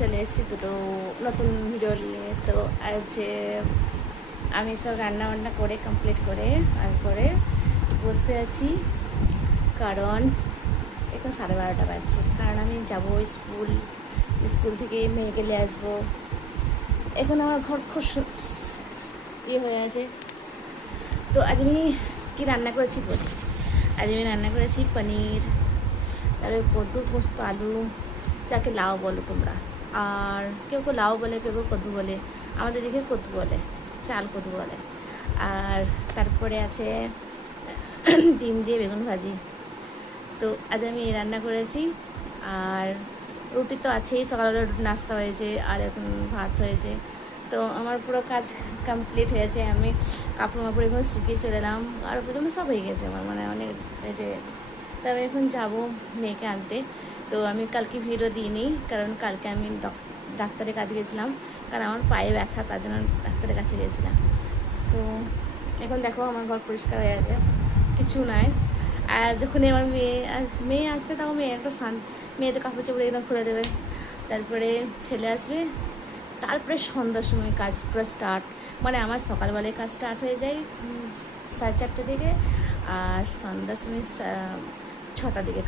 চলে এসেছি দুটো নতুন ভিডিও নিয়ে। তো আজ আমি সব রান্না বান্না করে কমপ্লিট করে করে বসে আছি, কারণ এখন 12:30 বাজছে। কারণ আমি যাবো স্কুল থেকে মেয়েকে নিয়ে আসবো। এখন আমার ঘর খুব ইয়ে হয়ে আছে। তো আজ আমি কি রান্না করেছি বলি। আজ আমি রান্না করেছি পনির, তারপরে কদ্দু, পোস্ত, আলু, যাকে লাউ বলো তোমরা, আর কেউ কেউ লাউ বলে, কেউ কেউ কদ্দু বলে, আমাদের দিকে কদ্দু বলে, চাল কদ্দু বলে। আর তারপরে আছে ডিম দিয়ে বেগুন ভাজি। তো আজ আমি এই রান্না করেছি। আর রুটি তো আছেই, সকালবেলা নাস্তা হয়েছে, আর এখন ভাত হয়েছে। তো আমার পুরো কাজ কমপ্লিট হয়েছে। আমি কাপড় মাপড় এখন শুকিয়ে চলে এলাম, আর প্রচণ্ড সব হয়ে গেছে আমার, মানে অনেক লেট হয়ে গেছে। তো আমি এখন যাবো মেয়েকে আনতে। তো আমি কালকে ভিডিও দিইনি, কারণ কালকে আমি ডাক্তারের কাছে গেছিলাম, কারণ আমার পায়ে ব্যথা, তার জন্য ডাক্তারের কাছে গেছিলাম। তো এখন দেখো আমার ঘর পরিষ্কার হয়ে আছে, কিছু নাই। আর যখনই আমার মেয়ে আসবে, তখন মেয়ে একটা মেয়ে তো কাপড় চোপড় একদম খুলে দেবে। তারপরে ছেলে আসবে, তারপরে সন্ধ্যার সময় কাজ পুরো স্টার্ট। মানে আমার সকালবেলায় কাজ স্টার্ট হয়ে যায় 4:30 থেকে, আর সন্ধ্যার সময় 6টার দিকে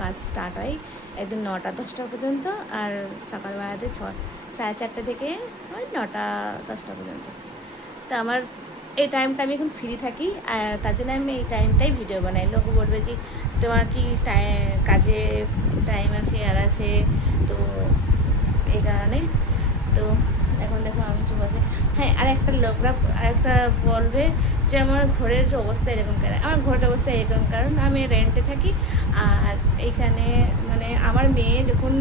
কাজ স্টার্ট হয়, একদিন 9টা-10টা পর্যন্ত। আর সকালবেলাতে 4:30 থেকে ওই 9টা-10টা পর্যন্ত। তো আমার এই টাইমটা আমি এখন ফ্রি থাকি, আর তার জন্য আমি এই টাইমটাই ভিডিও বানাই। লোক বলবে যে তোমার কি কাজে টাইম আছে আর আছে, তো এই কারণে। তো এখন দেখো আমি চুপ আছে। হ্যাঁ, আর একটা বলবে যে আমার ঘরের অবস্থা এরকম কেন। আমার ঘরের অবস্থা এরকম কারণ আমি রেন্টে থাকি। আর এইখানে মানে আমার মেয়ে যখন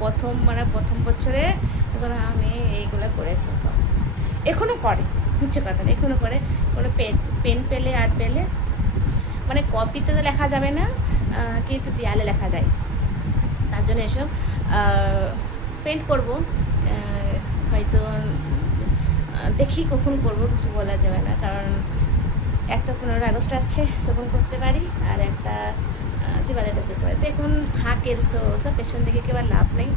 প্রথম বছরে তখন আমার মেয়ে এইগুলো করেছে সব, এখনও করে, মিথ্যে কথা না, এখনও করে। কোনো পেন পেলে, আর্ট পেলে, মানে কপিতে তো লেখা যাবে না, কিন্তু দেয়ালে লেখা যায়। তার জন্য এসব পেন্ট করবো, হয়তো দেখি কখন করবো, কিছু বলা যাবে না। কারণ একটা 15 আগস্ট আসছে, তখন করতে পারি, আর একটা দিওয়ালিতে করতে পারি। তো এখন থাকের সব পেছন দিকে কেউ আর লাভ নেই,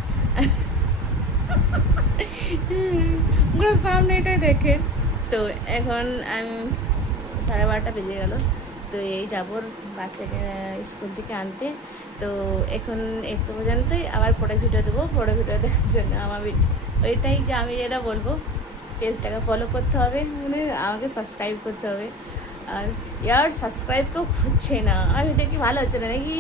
সামনে এটাই দেখে। তো এখন আমি 12:30 বেজে গেল। তো এই যাবো বাচ্চাকে স্কুল থেকে আনতে। তো এখন একটু পর্যন্তই, আবার পরে ভিডিও দেবো। পরে ভিডিও দেখার জন্য আমার ওইটাই যে আমি যেটা বলবো, পেজটাকে ফলো করতে হবে, মানে আমাকে সাবস্ক্রাইব করতে হবে। আর সাবস্ক্রাইব কেউ হচ্ছে না, আর ভিডিও কি ভালো হচ্ছে না নাকি?